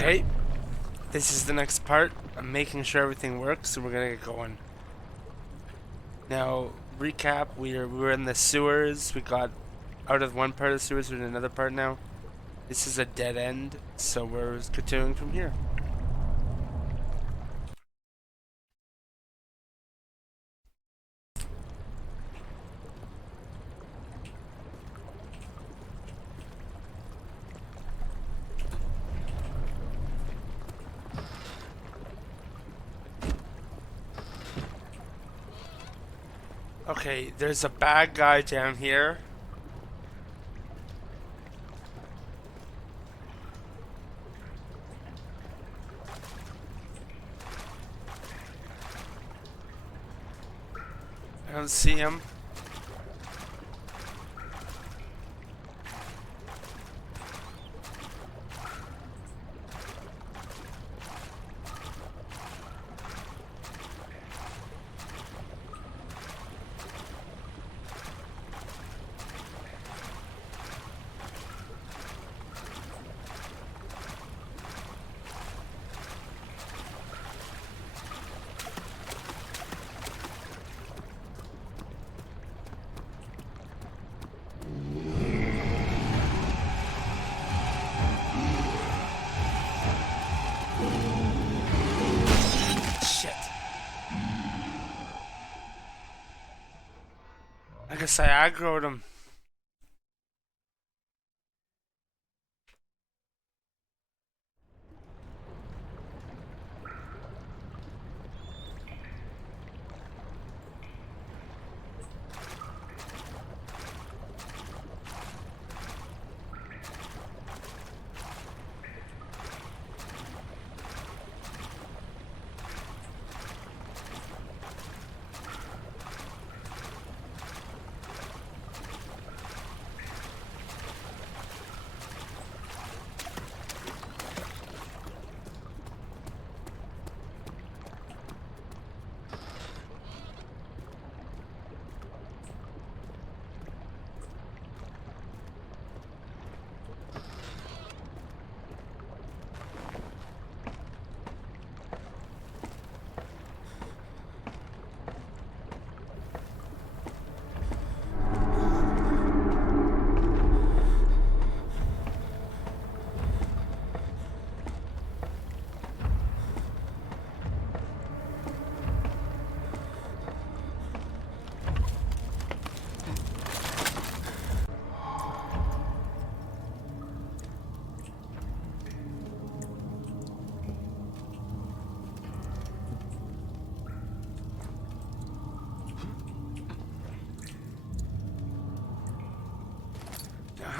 Okay, this is the next part. I'm making sure everything works, so we're gonna get going. Now, recap, we were in the sewers. We got out of one part of the sewers, we're in another part now. This is a dead end, so we're continuing from here. Okay, there's a bad guy down here. I don't see him. Shit. I guess I aggroed him.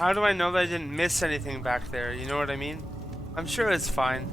How do I know that I didn't miss anything back there? You know what I mean? I'm sure it's fine.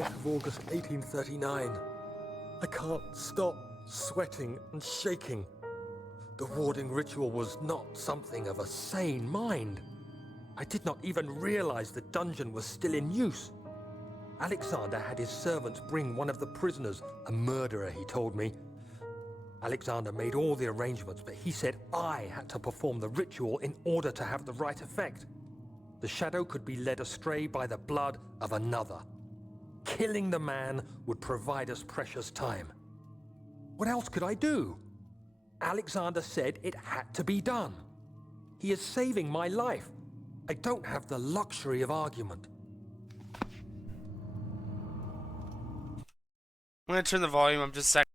29th of August, 1839. I can't stop sweating and shaking. The warding ritual was not something of a sane mind. I did not even realize the dungeon was still in use. Alexander had his servants bring one of the prisoners, a murderer, he told me. Alexander made all the arrangements, but he said I had to perform the ritual in order to have the right effect. The shadow could be led astray by the blood of another. Killing the man would provide us precious time. What else could I do? Alexander said it had to be done. He is saving my life. I don't have the luxury of argument. I'm gonna turn the volume up just a sec.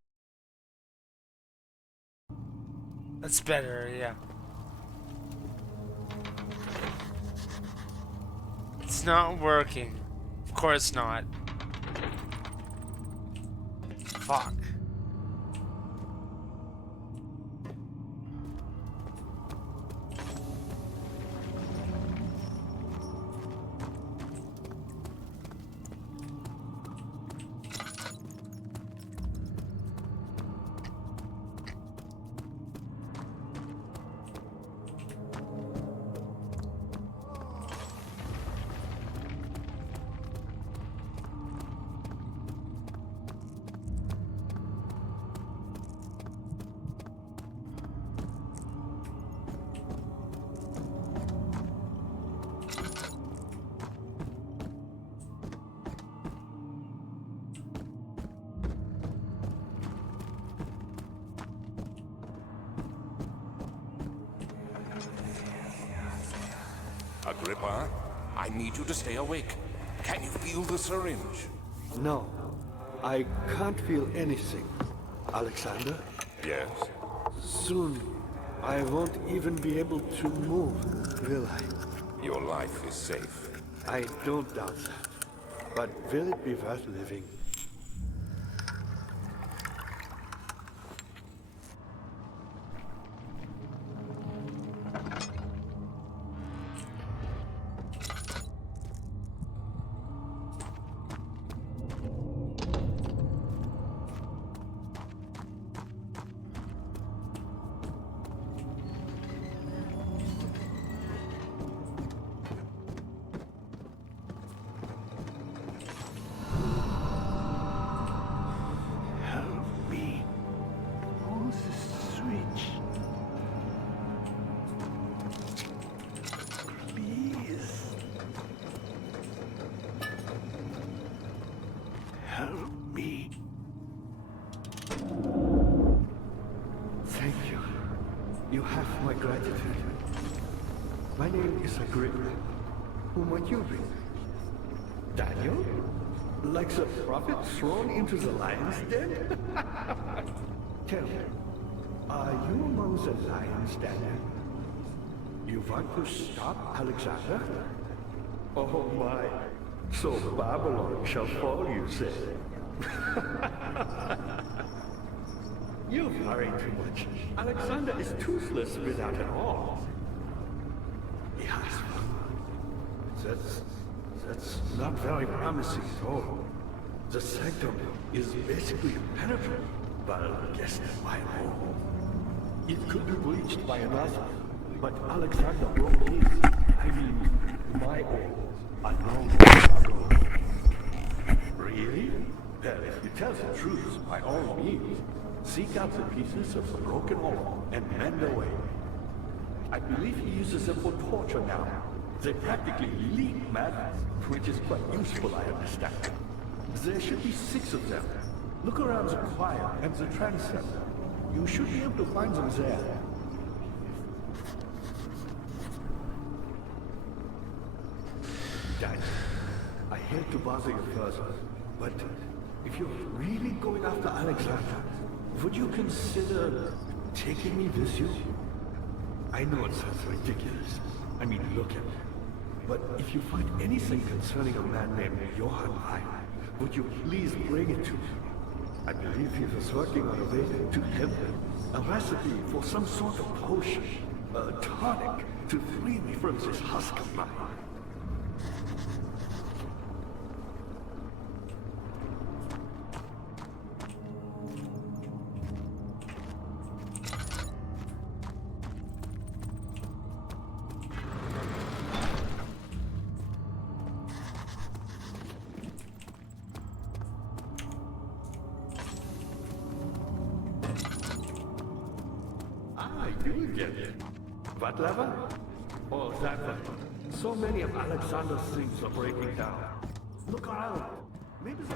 That's better, yeah. It's not working. Of course not. Fuck. Agrippa, I need you to stay awake. Can you feel the syringe? No, I can't feel anything. Alexander? Yes? Soon, I won't even be able to move, will I? Your life is safe. I don't doubt that. But will it be worth living? You have my gratitude. My name is Agrippa. Who might you be? Daniel? Like the prophet thrown into the lion's den? Tell me, are you among the lions, Daniel? You want to stop Alexander? Oh my, so Babylon shall fall, you say? You worry too much. Alexander is toothless without an arm. Yes, that's not very promising at all. The sanctum is basically impenetrable, but I guess my own. It could be breached by another, but Alexander broke his, my own, a long time ago. Really? Well, if you tell the truth, by all means, seek out the pieces of the broken oil and mend away. I believe he uses them for torture now. They practically leak madness, which is quite useful, I understand. There should be 6 of them. Look around the choir and the transept. You should be able to find them there. Daniel, I hate to bother you further, but if you're really going after Alexander, would you consider taking me with you? I know it sounds ridiculous. I mean, look at me. But if you find anything concerning a man named Johann Hein, would you please bring it to me? I believe he was working on a way to heaven, a recipe for some sort of potion, a tonic to free me from this husk of mine. again. What lever? Oh, that one. So many of Alexander's things are breaking down. Look around. Maybe the...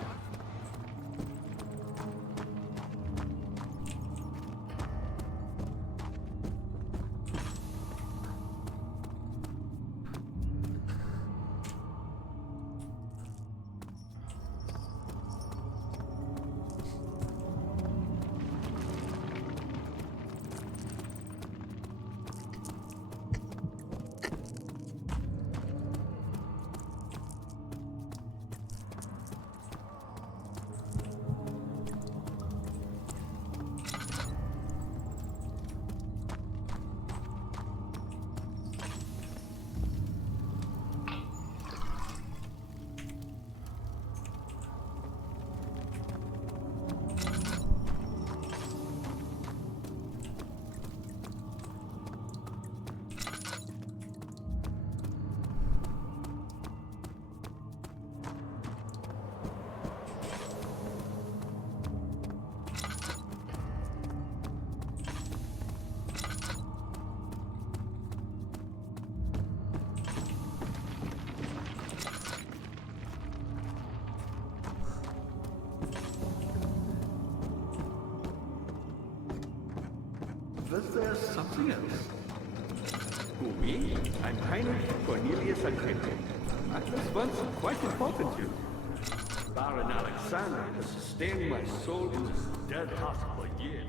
Was there something else? Who, me? I'm Heinrich Cornelius Agrippa. I was once quite important to you. Baron Alexander has sustained my soul in this dead heart for years.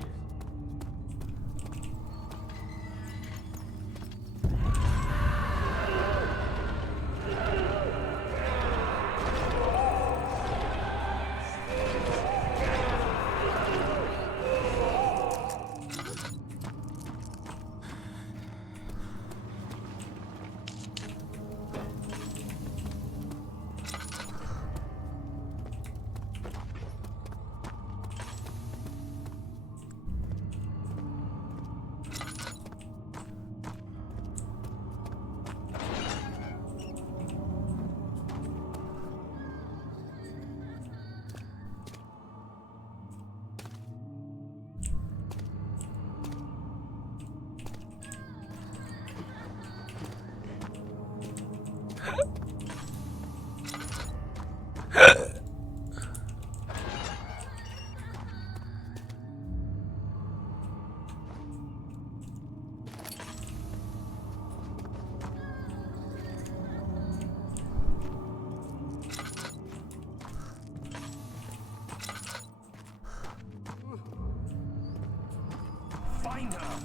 Find her!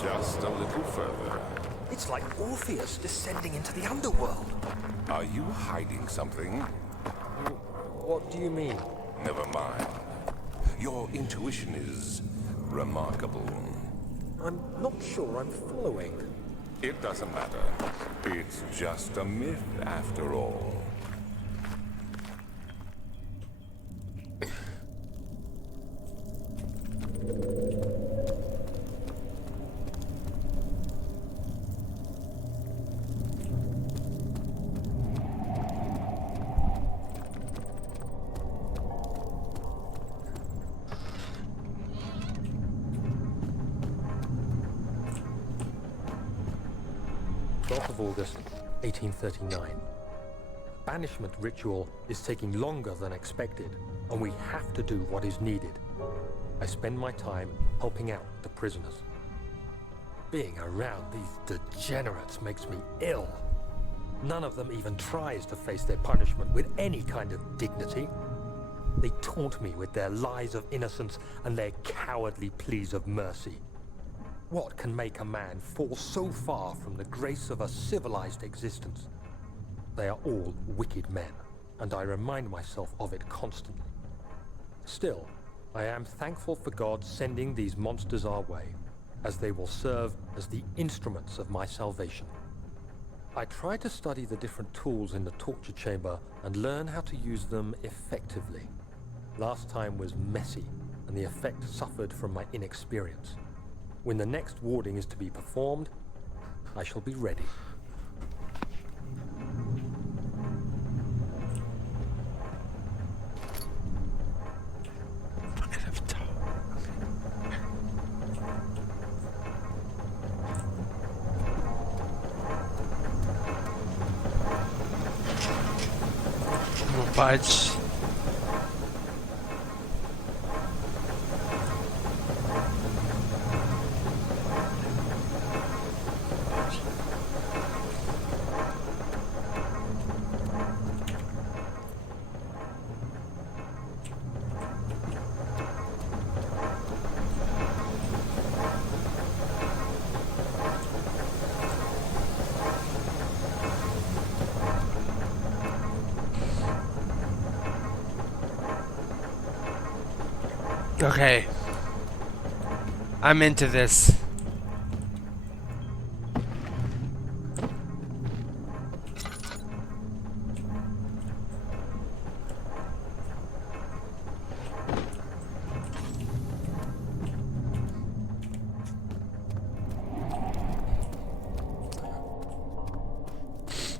Just a little further. It's like Orpheus descending into the underworld. Are you hiding something? What do you mean? Never mind. Your intuition is remarkable. I'm not sure I'm following. It doesn't matter. It's just a myth after all. 12th of August, 1839. Banishment ritual is taking longer than expected, and we have to do what is needed. I spend my time helping out the prisoners. Being around these degenerates makes me ill. None of them even tries to face their punishment with any kind of dignity. They taunt me with their lies of innocence and their cowardly pleas of mercy. What can make a man fall so far from the grace of a civilized existence? They are all wicked men, and I remind myself of it constantly. Still, I am thankful for God sending these monsters our way, as they will serve as the instruments of my salvation. I try to study the different tools in the torture chamber and learn how to use them effectively. Last time was messy, and the effect suffered from my inexperience. When the next warding is to be performed, I shall be ready. Budge. Okay. I'm into this.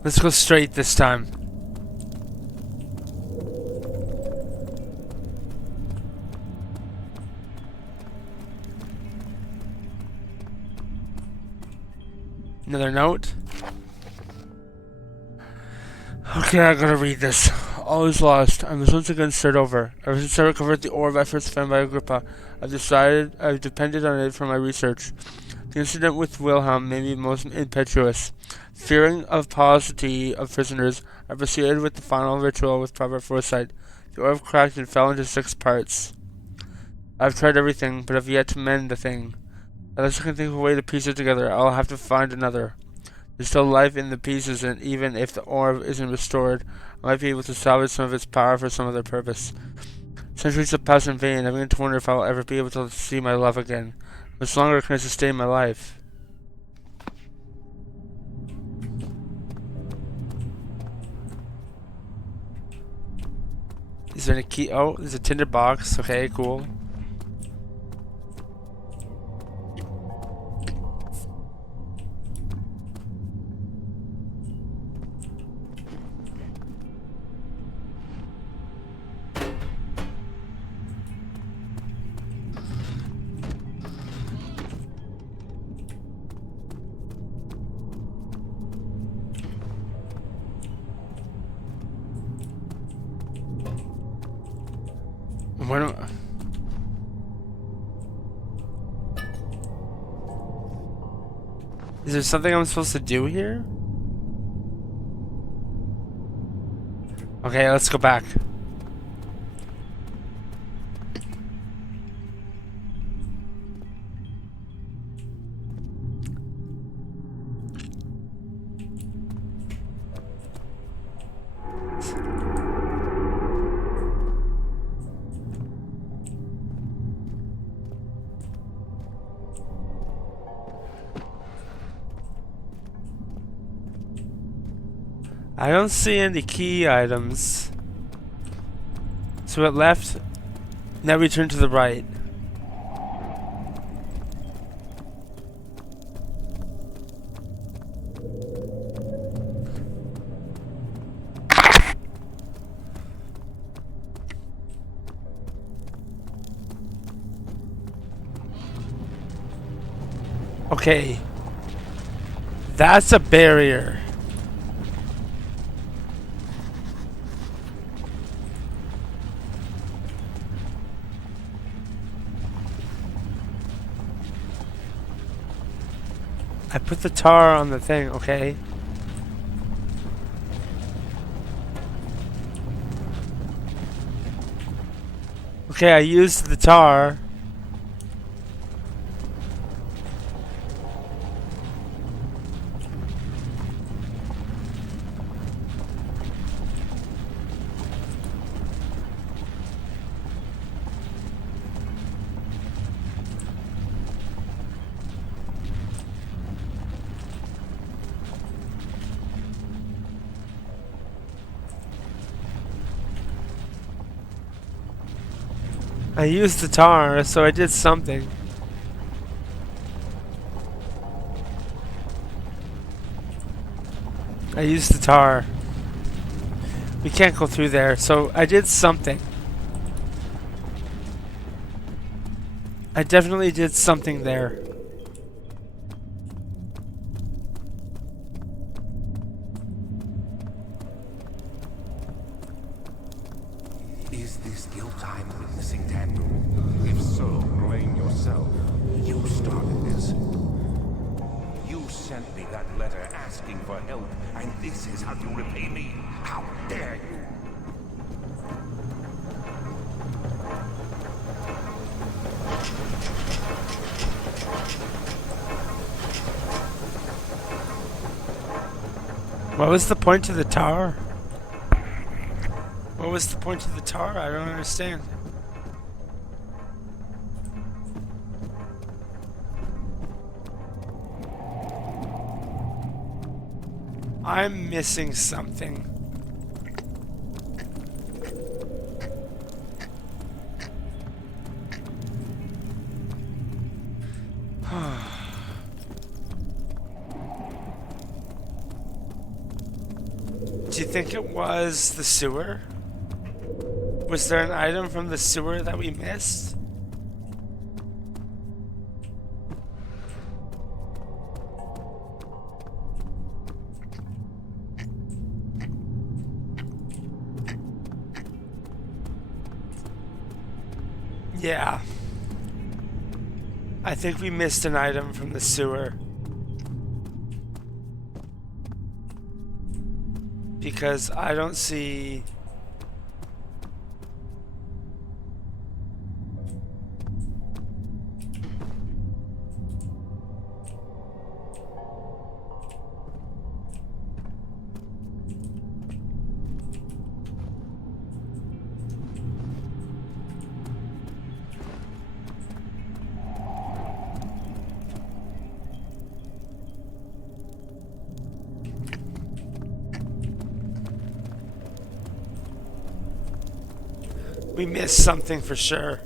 Let's go straight this time. Another note. Okay, I gotta read this. All is lost. I must once again start over. Ever since I recovered the ore of efforts found by Agrippa, I've depended on it for my research. The incident with Wilhelm made me most impetuous. Fearing of paucity of prisoners, I proceeded with the final ritual with proper foresight. The ore cracked and fell into 6 parts. I've tried everything, but have yet to mend the thing. Unless I can think of a way to piece it together, I'll have to find another. There's still life in the pieces, and even if the orb isn't restored, I might be able to salvage some of its power for some other purpose. Centuries have passed in vain. I begin to wonder if I'll ever be able to see my love again. How much longer can I sustain my life? Is there any key? Oh, there's a tinder box. Okay, cool. What am Is there something I'm supposed to do here? Okay, let's go back. I don't see any key items. So it left. Now we turn to the right. Okay. That's a barrier. I put the tar on the thing, okay? Okay, I used the tar. I used the tar, so I did something. I used the tar. We can't go through there, so I did something. I definitely did something there. Is this guilt I'm witnessing, Daniel? If so, blame yourself. You started this. You sent me that letter asking for help, and this is how you repay me? How dare you? What was the point to the tower? What was the point to the tower? I don't understand. I'm missing something. Do you think it was the sewer? Was there an item from the sewer that we missed? Yeah. I think we missed an item from the sewer. Because I don't see... We missed something for sure.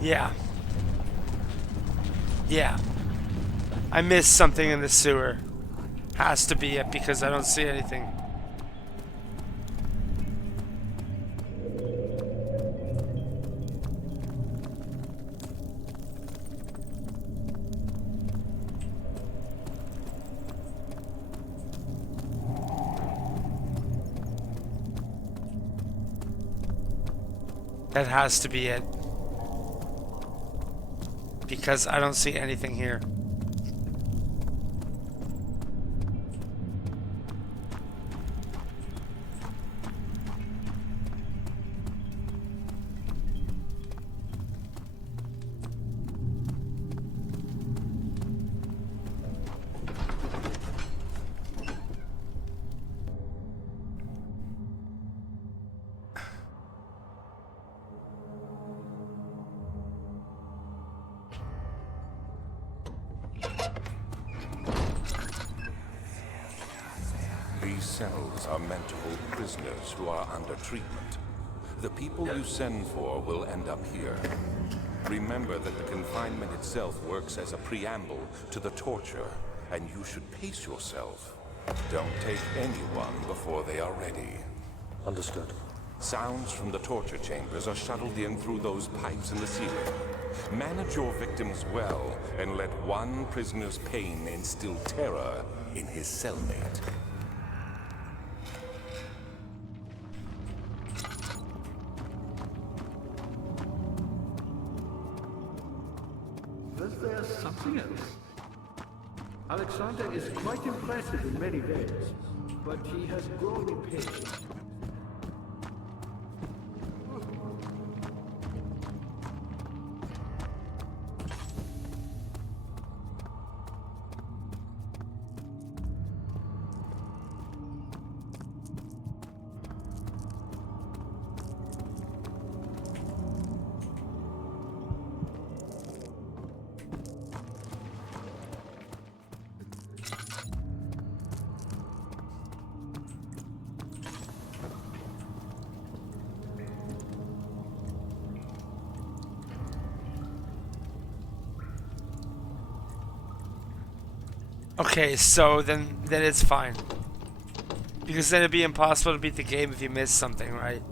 Yeah. Yeah. I missed something in the sewer. Has to be it because I don't see anything. That has to be it. Because I don't see anything here. These cells are meant to hold prisoners who are under treatment. The people you send for will end up here. Remember that the confinement itself works as a preamble to the torture, and you should pace yourself. Don't take anyone before they are ready. Understood. Sounds from the torture chambers are shuttled in through those pipes in the ceiling. Manage your victims well, and let one prisoner's pain instill terror in his cellmate. Was there something else? Alexander is quite impressive in many ways, but he has grown impatient. Okay, so then it's fine. Because then it'd be impossible to beat the game if you miss something, right?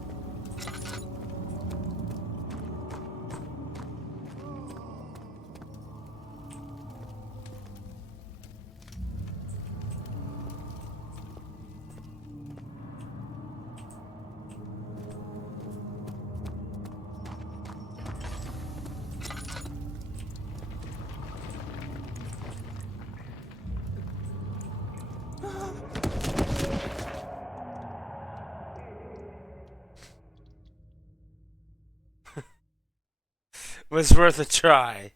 Was worth a try.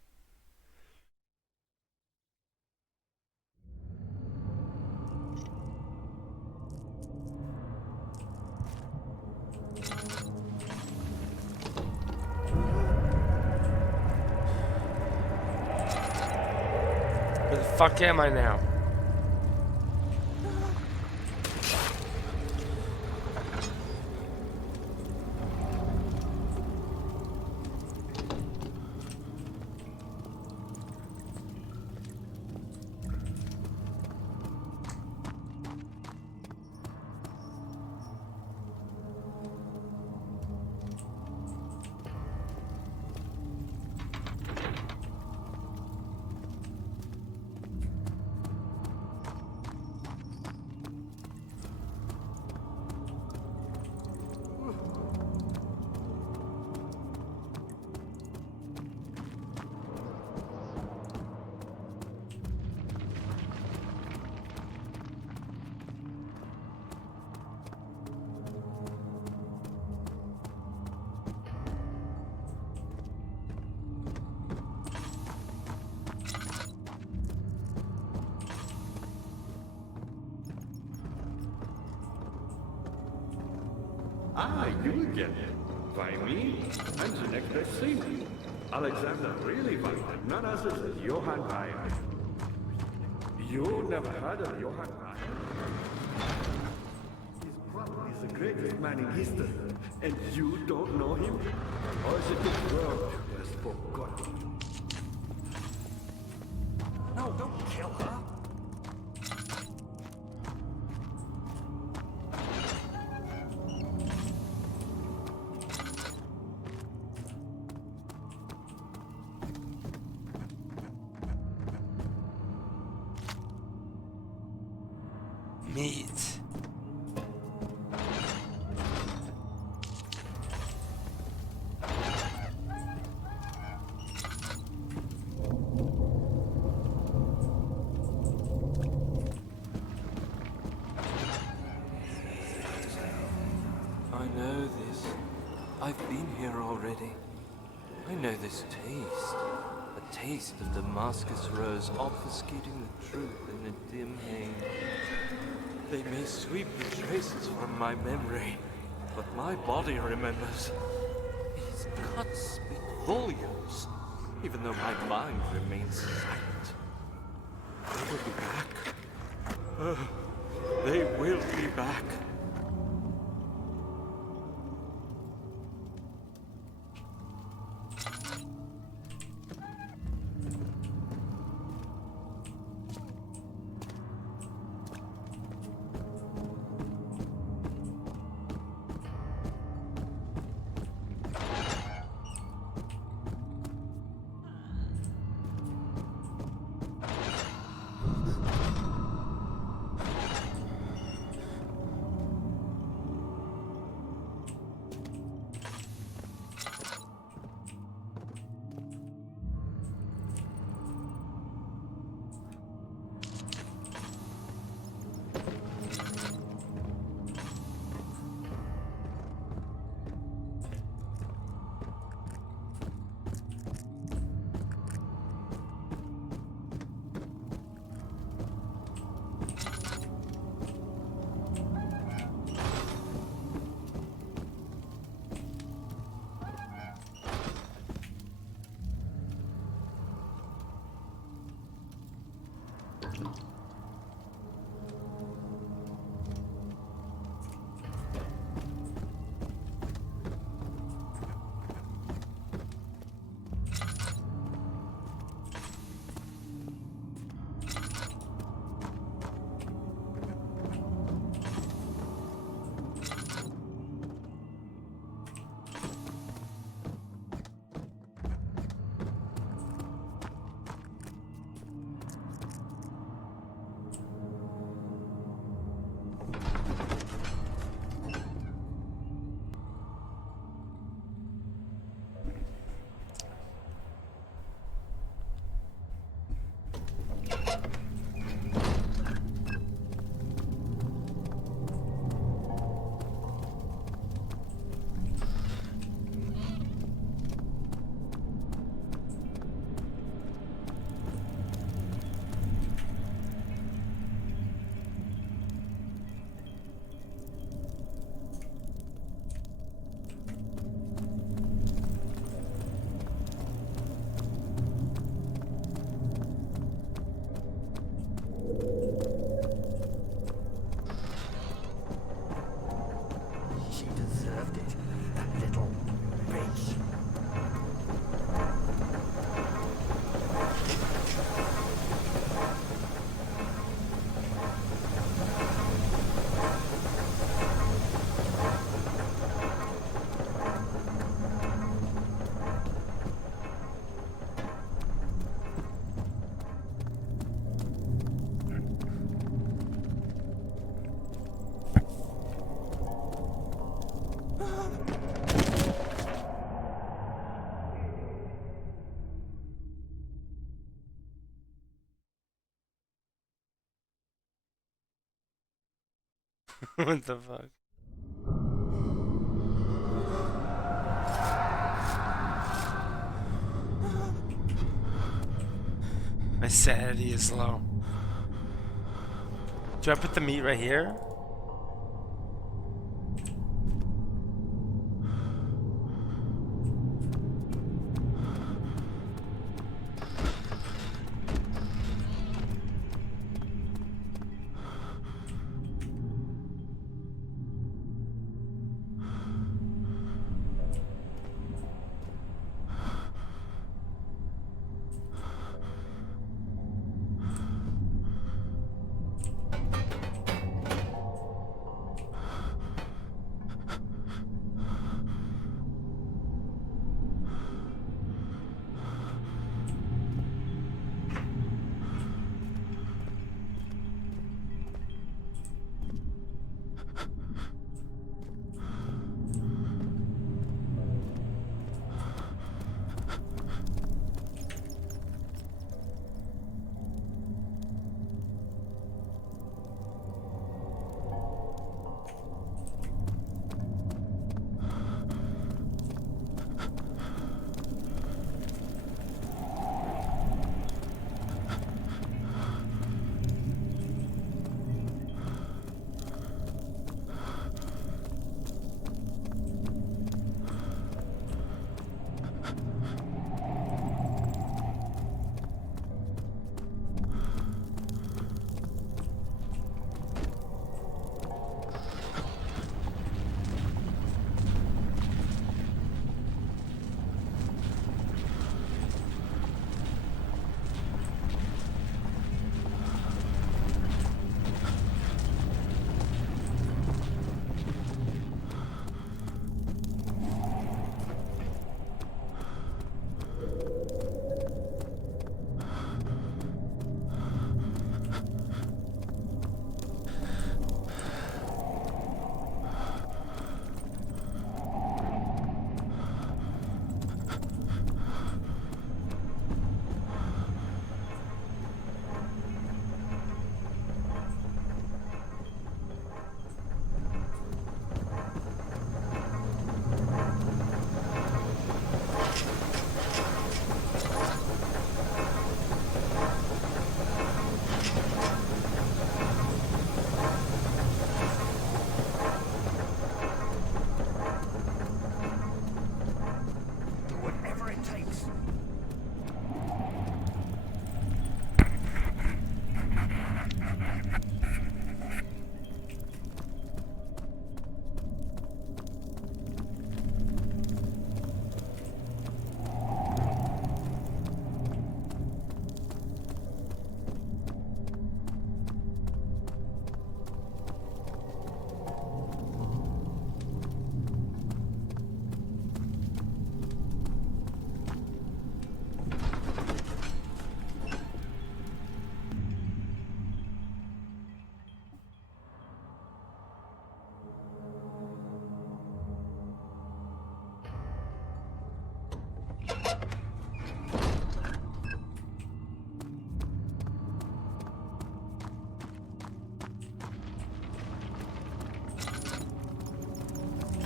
Where the fuck am I now? Ah, you again. Why me? I'm the next best thing. Alexander really wanted none other than Johann Ryan. You never heard of Johann Ryan? He's probably the greatest man in history, and you don't know him? Or is it the world who has forgotten? No, don't kill her. Meat. I know this. I've been here already. I know this taste. A taste of Damascus rose obfuscating the truth in a dim haze. They may sweep the traces from my memory, but my body remembers. These cuts speak volumes, even though my mind remains silent. They will be back. They will be back. She deserved it, that little bitch. What the fuck? My sanity is low. Do I put the meat right here?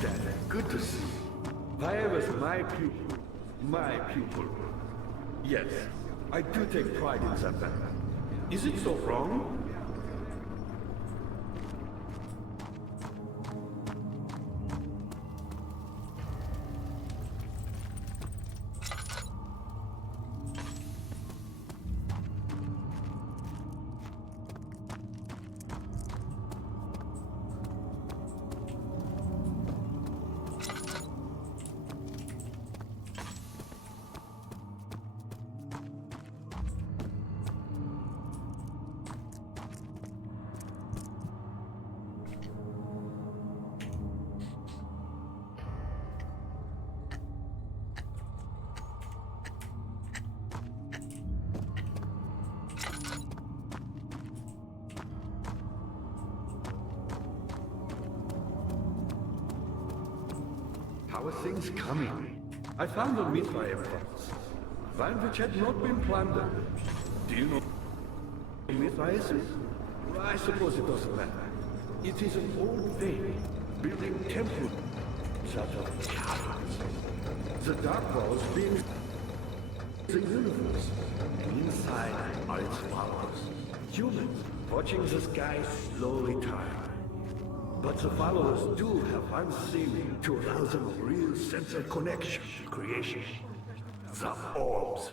Dad, good to see you. Vaya was my pupil. My pupil. Yes, I do take pride in that. Is it so wrong? How are things coming? I found a Mithraeum box, one which had not been plundered. Do you know what Mithraeus is? I suppose it doesn't matter. It is an old faith, building temples out of caverns. The dark walls being the universe, and inside are its followers. Humans watching the sky slowly turn. But the followers do have one thing to allow them a real sense of connection to creation. The orbs.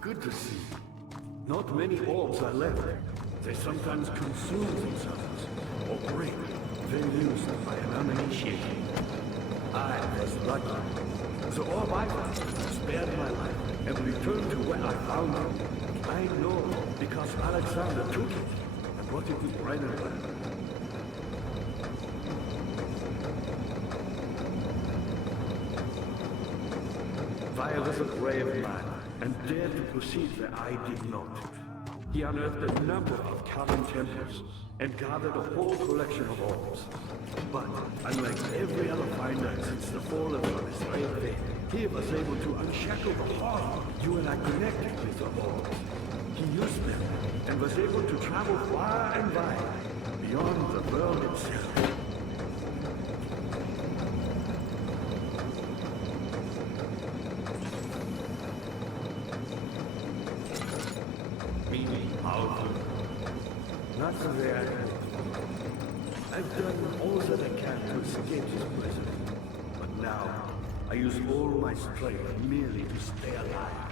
Good to see. Not many orbs are left. They sometimes consume themselves, or break, then used by an uninitiated. I was lucky. The orb I found spared my life and returned to where I found it. I know because Alexander took it and brought it to Brennenberg. Vaya was a brave man and dared to proceed where I did not. He unearthed a number of cavern temples and gathered a whole collection of orbs. But, unlike every other finder since the fall of the Israel faith, he was able to unshackle the heart you and I connected with the orbs. He used them and was able to travel far and wide, beyond the world itself. Not the way I hoped. I've done all that I can to escape this prison. But now, I use all my strength merely to stay alive.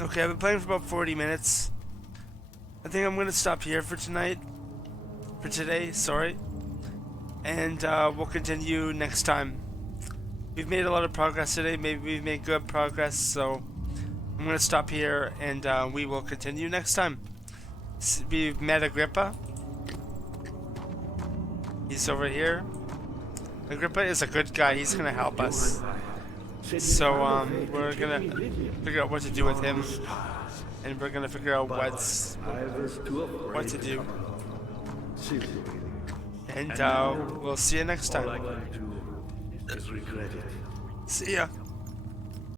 Okay, I've been playing for about 40 minutes. I think I'm going to stop here for tonight. For today, sorry. And we'll continue next time. We've made a lot of progress today. Maybe we've made good progress, so I'm going to stop here and we will continue next time. We've met Agrippa. He's over here. Agrippa is a good guy. He's going to help us. So we're going to figure out what to do with him. And we're going to figure out what to do. And we'll see you next time. All I can do is regret it. See ya.